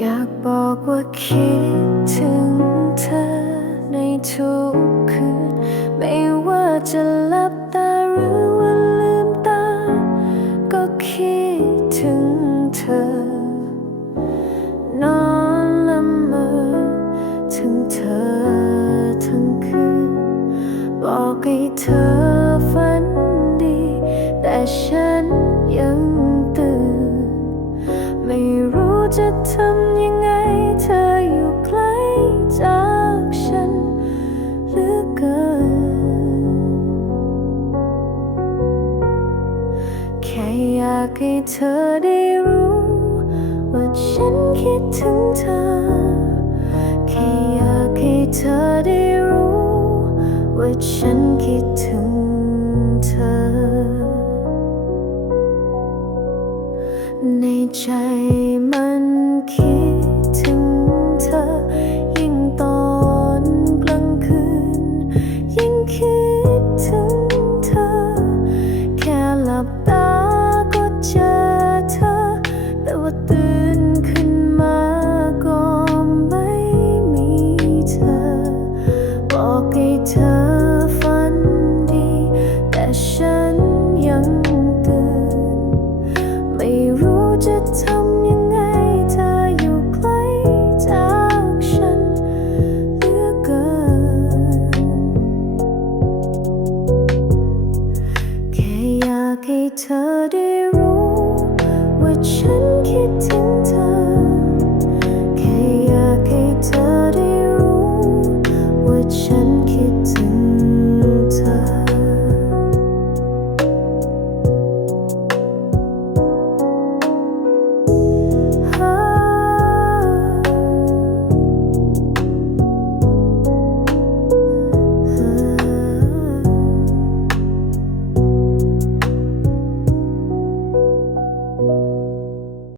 อยากบอกว่าคิดถึงเธอในทุกคืน ไม่ว่าจะหลับตาหรือว่าลืมตา ก็คิดถึงเธอ นอนละเมอถึงเธอทั้งคืน บอกให้เธอฝันดี แต่ฉัน จะทำยังไงเธออยู่ไกลจากฉันหรือเกิน แค่อยากให้เธอได้รู้ ว่าฉันคิดถึงเธอ แค่อยากให้เธอได้รู้ ว่าฉันคิดถึงเธอ ในใจ จะทำยังไงเธออยู่ไกลจากฉันเหลือเกิน แค่อยากให้เธอได้รู้ ว่าฉันคิดถึง